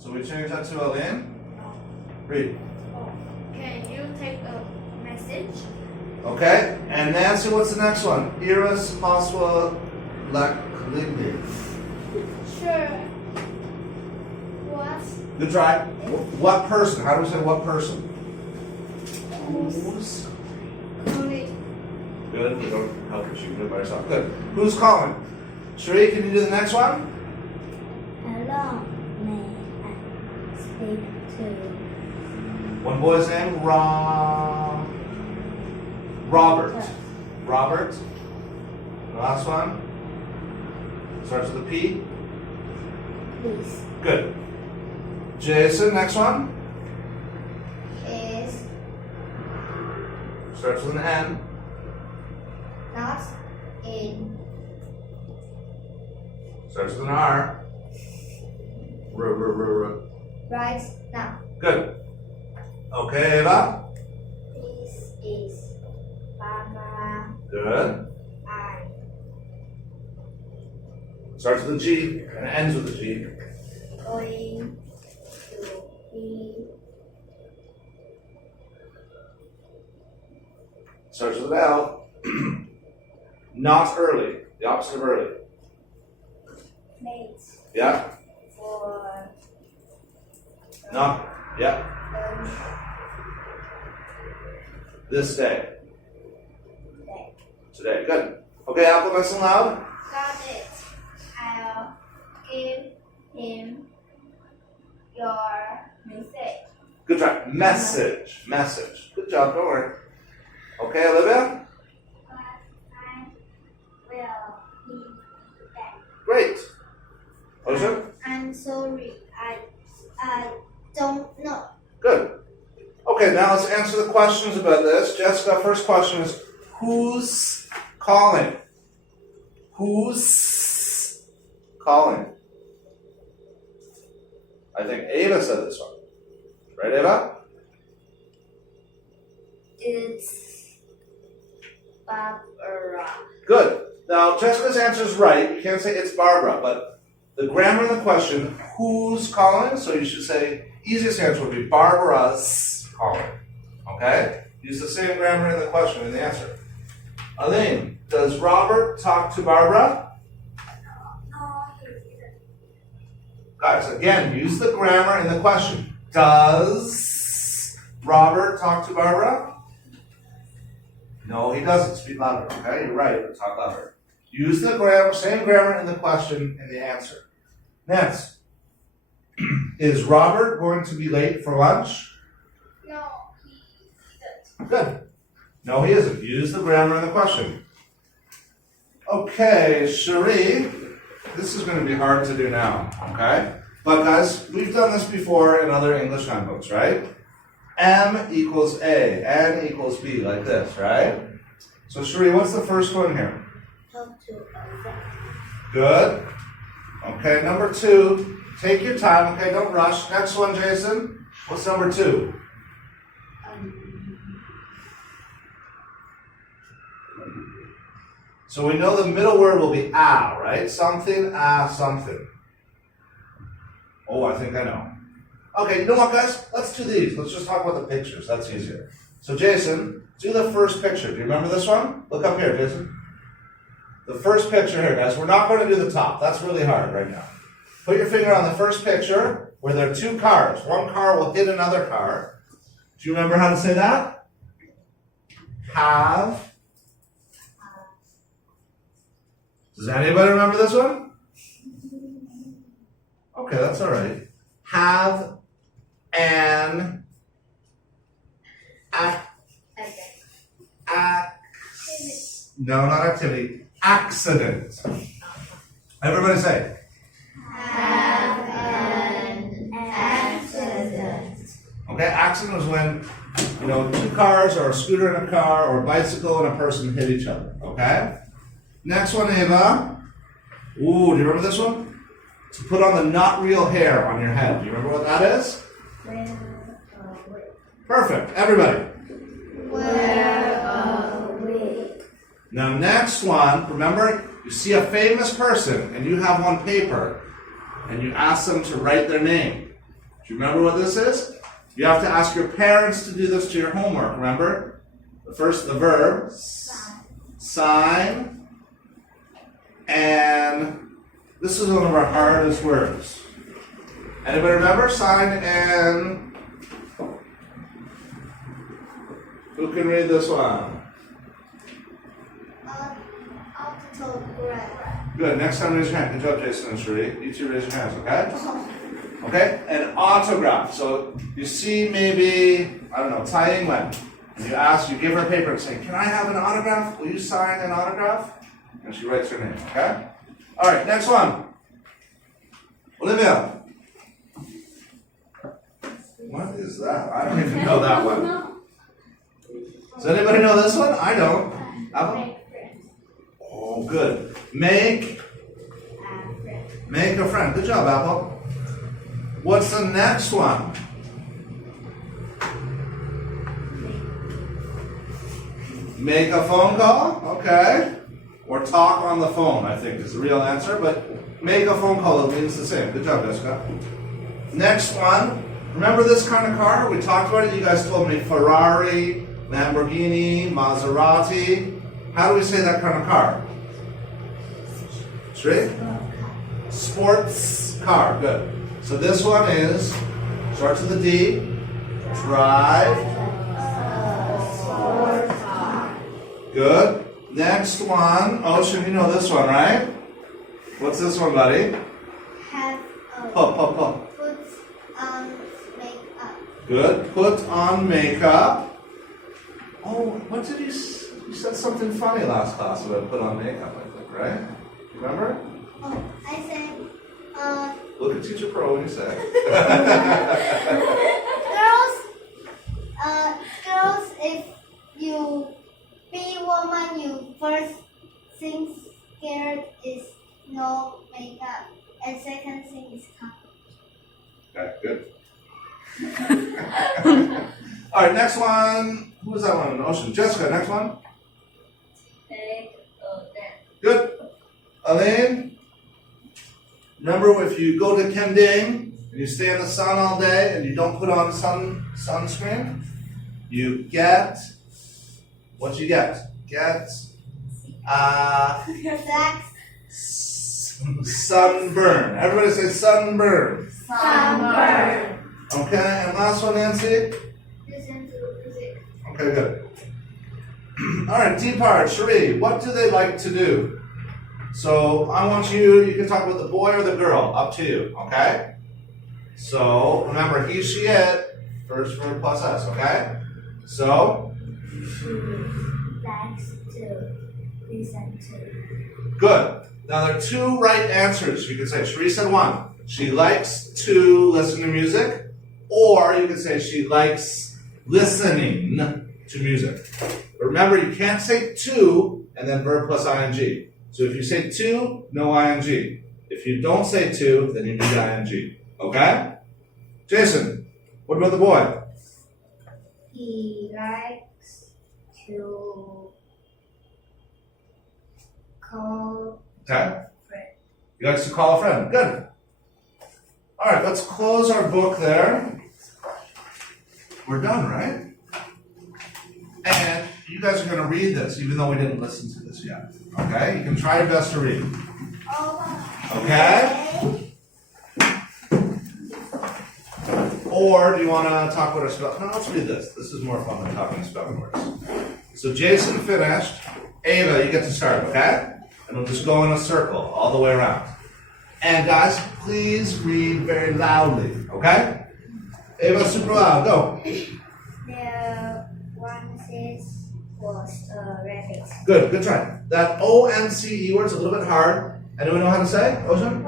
So we change that to Aline. Read. Can you take a message? Okay. And Nancy, what's the next one? Iris, Paswa, Laklibi. Sure. What? Good try. What person? How do we say what person? Who's calling? Good. We don't help you. You do it by yourself. Good. Who's calling? Sheree, can you do the next one? Hello, may I speak to One boy's name? Robert. Robert. The last one? Starts with a P? please? Good. Jason, next one? Is Starts with an N. not in Starts with an R. right now. Good. Okay, Eva? This is Barbara. Good. I Starts with a G and ends with a G. going to be Starts with an L. Not early. The opposite of early. late Yeah? for Not. Yeah. lunch This day. today. Today. Good. Okay, Apple, nice and loud. Got it. I'll give him your message. Good try. Message. Message. Good job. Don't worry. Okay, Olivia? But I will be back. Great. Ocean? I'm sorry. I don't know. Good. Okay, now let's answer the questions about this. Jessica, first question is, who's calling? Who's calling? I think Ava said this one. Right, Ava? It's Barbara. Good. Now, Jessica's answer is right. You can't say it's Barbara, but the grammar of the question, who's calling? So you should say, easiest answer would be Barbara's calling. Okay? Use the same grammar in the question in the answer. Aline, does Robert talk to Barbara? No, he didn't. Guys, again, use the grammar in the question. Does Robert talk to Barbara? No, he doesn't. Speak louder, okay? You're right, but talk louder. Use the grammar, same grammar in the question and the answer. Next, is Robert going to be late for lunch? No, he didn't. Good. No, he isn't. Use the grammar in the question. Okay, Cherie, this is going to be hard to do now, okay? But guys, we've done this before in other English handbooks, right? M equals A, N equals B, like this, right? So Cherie, what's the first one here? Talk to a friend. Good. Okay, number 2. Take your time, okay? Don't rush. Next one, Jason. What's number 2? So we know the middle word will be a, right? Something, something. Oh, I think I know. Okay, you know what, guys? Let's do these. Let's just talk about the pictures. That's easier. So, Jason, do the first picture. Do you remember this one? Look up here, Jason. The first picture here, guys. We're not going to do the top. That's really hard right now. Put your finger on the first picture where there are 2 cars. One car will hit another car. Do you remember how to say that? Have. Does anybody remember this one? Okay, that's all right. Have an no, not activity. Accident. Everybody say. Have an accident. Okay, accident is when, 2 cars or a scooter and a car or a bicycle and a person hit each other. Okay? Next one, Ava. Ooh, do you remember this one? To put on the not real hair on your head. Do you remember what that is? Perfect. Everybody. Wear a wig. Now, next one, remember, you see a famous person and you have on paper and you ask them to write their name. Do you remember what this is? You have to ask your parents to do this to your homework, remember? The verb, sign, and this is one of our hardest words. Anybody remember? Sign and... Who can read this one? Autograph. Good. Next time, raise your hand. Good job, Jason and Sheree. You two raise your hands, okay? Okay? An autograph. So you see maybe, I don't know, Tsai Ing-wen. And you give her a paper and say, can I have an autograph? Will you sign an autograph? And she writes her name, okay? All right, next one. Olivia. What is that? I don't even know that one. Does anybody know this one? I don't. Apple? Oh, good. Make a friend. Good job, Apple. What's the next one? Make a phone call, okay. Or talk on the phone, I think is the real answer, but make a phone call, it means the same. Good job, Jessica. Next one, remember this kind of car? We talked about it, you guys told me Ferrari, Lamborghini, Maserati. How do we say that kind of car? Straight? Sports car, good. So this one is, starts with a D, drive. Good. Next one, Ocean, you know this one, right? What's this one, buddy? Have Put. put on makeup. Good. Put on makeup. Oh, what did you said something funny last class about put on makeup, I think, right? Remember? Oh, I said, Look at Teacher Pro when you say. girls, if you be woman, you first thing scared is no makeup, and second thing is confidence. Okay, good. All right, next one. Who was that one in the ocean? Jessica, next one. Take a nap. Good. Elaine, remember if you go to Kending and you stay in the sun all day and you don't put on sunscreen, you get, what you get? Sunburn. Everybody say sunburn. Sunburn. Okay, and last one, Nancy? Listen to music. Okay, good. All right, D part, Cherie, what do they like to do? So I want you can talk about the boy or the girl, up to you, okay? So remember, he, she, it, first verb plus S, okay? So? She likes to listen to. Good. Now there are two right answers. You can say, Cherie said one. She likes to listen to music, or you can say she likes listening to music. But remember, you can't say to and then verb plus ing. So if you say to, no ing. If you don't say to, then you need ing. Okay? Jason, what about the boy? He likes to call Okay. a friend. He likes to call a friend. Good. All right, let's close our book there. We're done, right? And you guys are going to read this, even though we didn't listen to this yet. Okay? You can try your best to read. Okay? Or do you want to talk about our spelling? No, let's read this. This is more fun than talking spelling words. So Jason finished. Ava, you get to start, okay? And we'll just go in a circle all the way around. And guys, please read very loudly, okay? Ava, super loud, go. There once was a rabbit. Good try. That O-N-C-E word's a little bit hard. Anyone know how to say, Ocean?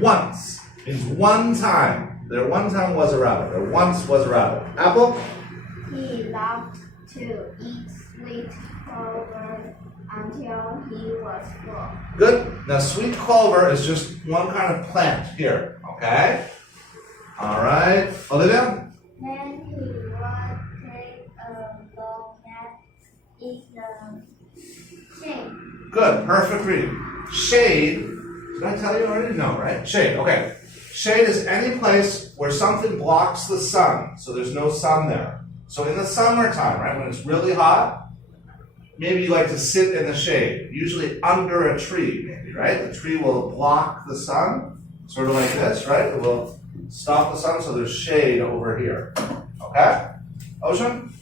Once. Means one time. There one time was a rabbit. There once was a rabbit. Apple? He loved to eat sweet clover until he was full. Good. Now, sweet clover is just one kind of plant here, okay? All right. Olivia? Then he would take a long nap in the shade. Good. Perfect reading. Shade. Did I tell you already? No, right? Shade. Okay. Shade is any place where something blocks the sun, so there's no sun there. So in the summertime, right, when it's really hot, maybe you like to sit in the shade, usually under a tree, maybe, right? The tree will block the sun, sort of like this, right? It will stop the sun, so there's shade over here. Okay? Ocean?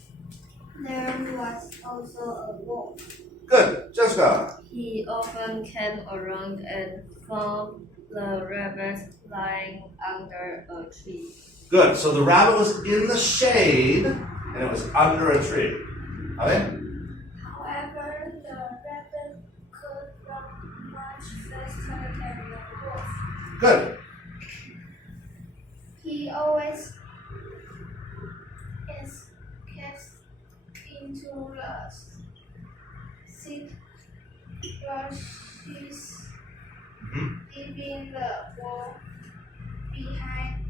There was also a wolf. Good. Jessica? He often came around and found the rabbit lying under a tree. Good. So the rabbit was in the shade, and it was under a tree. Okay? However, the rabbit could run much faster than the wolf. Good. He always escapes into the thick bushes, leaving the wolf behind,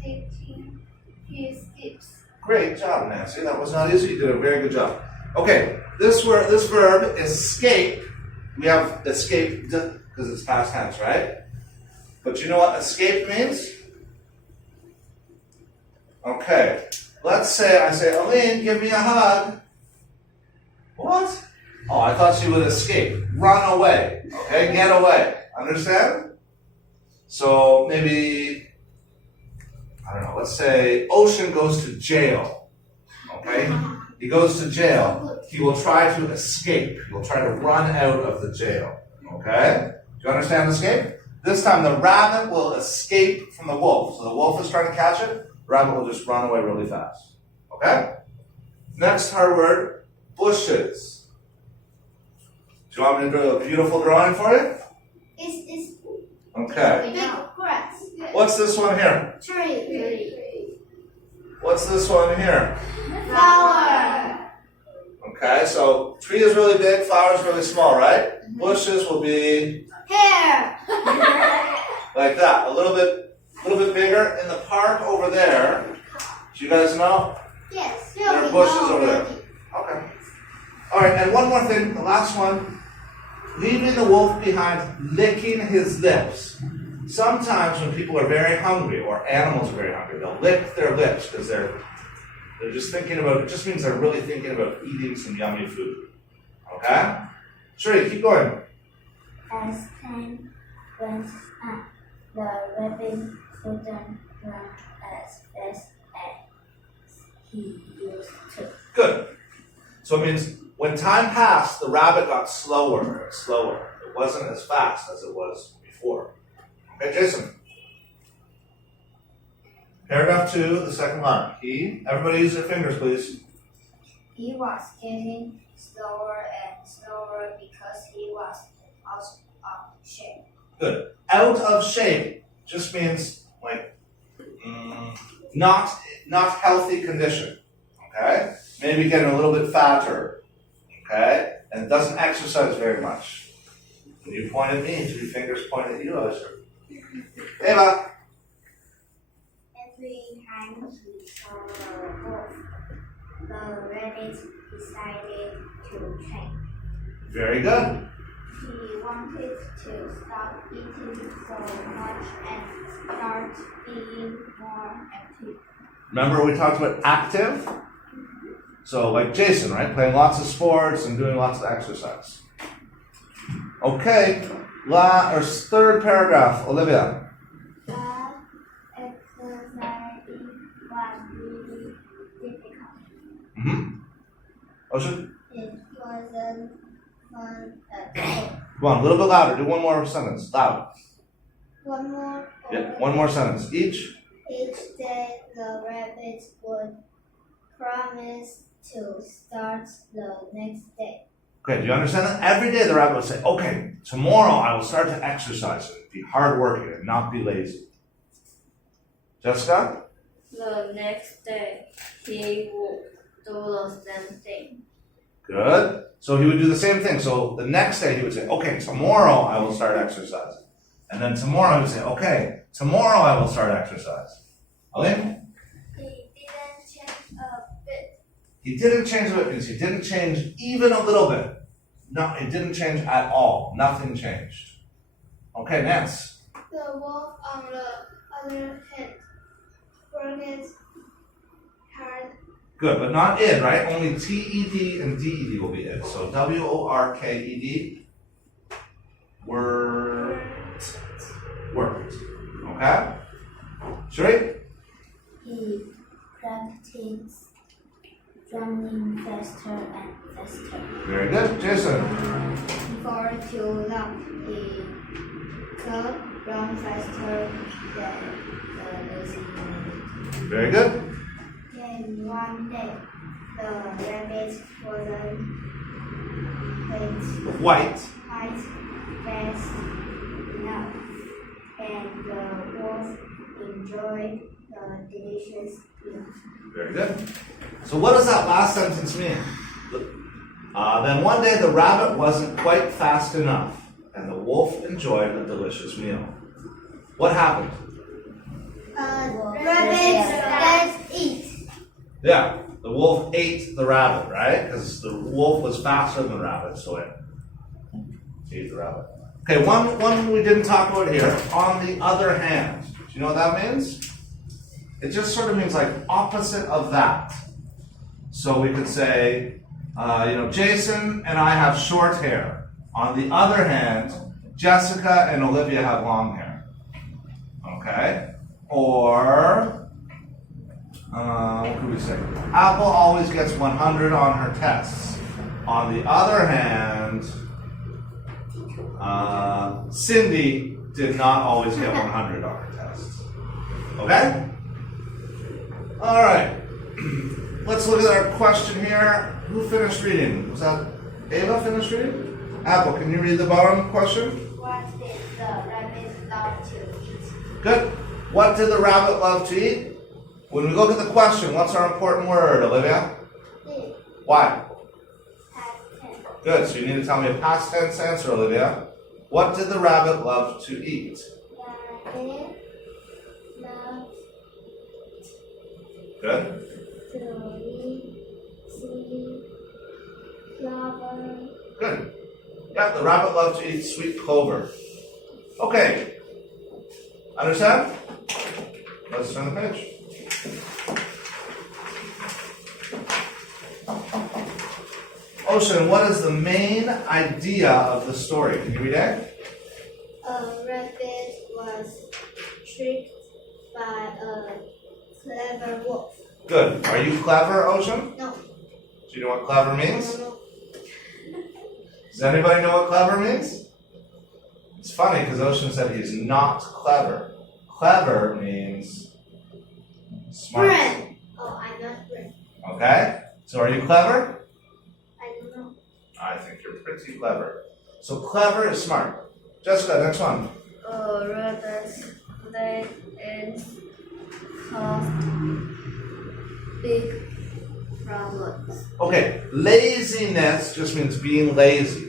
taking his steps. Great job, Nancy. That was not easy. You did a very good job. Okay, this verb, escape. We have escaped because it's past tense, right? But you know what escape means? Okay, let's say I say, Aline, give me a hug. What? Oh, I thought she would escape. Run away. Okay, get away. Understand? So maybe, I don't know, let's say Ocean goes to jail. Okay? He goes to jail. He will try to escape. He will try to run out of the jail. Okay? Do you understand escape? This time the rabbit will escape from the wolf. So the wolf is trying to catch it. The rabbit will just run away really fast. Okay? Next hard word, bushes. Do you want me to do a beautiful drawing for you? It's Okay. big grass. What's this one here? Tree. What's this one here? Flower. Okay, so tree is really big, flower is really small, right? Bushes will be Hair. like that, a little bit bigger. In the park over there, do you guys know? Yes. There are bushes over there. Okay. All right, and one more thing, the last one. Leaving the wolf behind, licking his lips. Sometimes when people are very hungry or animals are very hungry, they'll lick their lips because they're just thinking about, it just means they're really thinking about eating some yummy food. Okay? Sure, keep going. As time went on, the rabbit couldn't run as fast as he used to. Good. So it means when time passed, the rabbit got slower and slower. It wasn't as fast as it was before. Okay, Jason. Paragraph 2, the second line. Everybody use their fingers, please. He was getting slower and slower because he was out of shape. Good. Out of shape just means like not healthy condition. Okay? Maybe getting a little bit fatter. Okay? And doesn't exercise very much. When you point at me, 3 fingers point at you, Oscar. Eva. Every time he saw the wolf, the rabbit decided to train. Very good. He wanted to stop eating so much and start being more active. Remember we talked about active? So like Jason, right? Playing lots of sports and doing lots of exercise. Okay. Third paragraph, Olivia. But exercising was really difficult. Ocean? It wasn't fun at all. Come on, a little bit louder. Do one more sentence. Loud. One more. Yeah, one more sentence. Each day the rabbit would promise to start the next day. Okay, do you understand that? Every day the rabbit would say, okay, tomorrow I will start to exercise and be hardworking and not be lazy. Jessica? The next day, he would do the same thing. Good. So he would do the same thing. So the next day he would say, okay, tomorrow I will start exercising. And then tomorrow he would say, okay, tomorrow I will start exercising. Aline? He didn't change a bit. He didn't change a bit means he didn't change even a little bit. No, it didn't change at all. Nothing changed. Okay, Nance. The wolf on the other hand, worked hard. Good, but not id, right? Only T-E-D and D-E-D will be id. So W-O-R-K-E-D. Worked. Okay? Sheree? He practiced running faster and faster. Very good. Jason? For too long, he could run faster than the lazy man. Very good. Then one day, the rabbit wasn't White. fast enough, and the wolf enjoyed the delicious meal. Very good. So what does that last sentence mean? Then one day the rabbit wasn't quite fast enough, and the wolf enjoyed a delicious meal. What happened? Rabbits eat. Yeah, the wolf ate the rabbit, right? Because the wolf was faster than the rabbit, so it ate the rabbit. Okay, one we didn't talk about here. On the other hand, do you know what that means? It just sort of means like opposite of that. So we could say, Jason and I have short hair. On the other hand, Jessica and Olivia have long hair. Okay? Or, what could we say? Apple always gets 100 on her tests. On the other hand, Cindy did not always get 100 on her tests. Okay? All right. Let's look at our question here. Who finished reading? Was that Ava finished reading? Apple, can you read the bottom question? What did the rabbit love to eat? Good. What did the rabbit love to eat? When we look at the question, what's our important word, Olivia? Did. Why? Past tense. Good. So you need to tell me a past tense answer, Olivia. What did the rabbit love to eat? Rabbit loved Good. to eat sweet clover. Good. Yeah, the rabbit loved to eat sweet clover. Okay. Understand? Let's turn the page. Ocean, what is the main idea of the story? Can you read it? A rabbit was tricked by a clever wolf. Good. Are you clever, Ocean? No. Do you know what clever means? No. Does anybody know what clever means? It's funny because Ocean said he's not clever. Clever means smart. Brain. Oh, I'm not brain. Okay? So are you clever? I don't know. I think you're pretty clever. So clever is smart. Jessica, next one. Rabbits lay and caused big problems. Okay, laziness just means being lazy.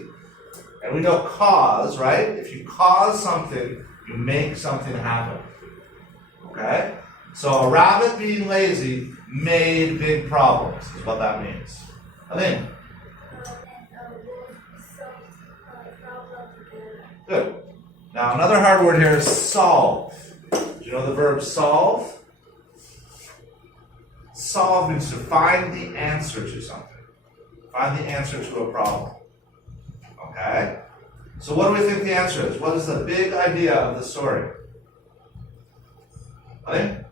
And we know cause, right? If you cause something, you make something happen. Okay? So a rabbit being lazy made big problems, is what that means. I think. Good. Now another hard word here is solve. Do you know the verb solve? Solve means to find the answer to something. Find the answer to a problem. Okay? So what do we think the answer is? What is the big idea of the story? I think?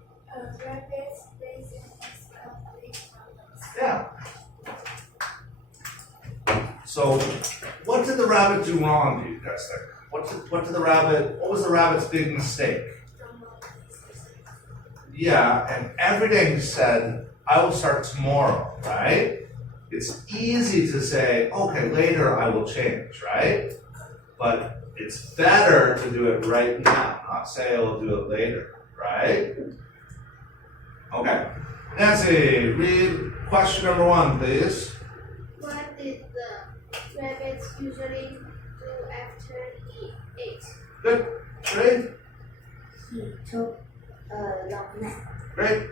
Rabbits laziness caused big problems. Yeah. So what did the rabbit do wrong, do you guys think? What was the rabbit's big mistake? Yeah, and every day he said, I will start tomorrow, right? It's easy to say, okay, later I will change, right? But it's better to do it right now, not say I will do it later, right? Okay. Nancy, read question number 1, please. What did the rabbit usually do after he ate? Good. Great. He took a long nap. Great.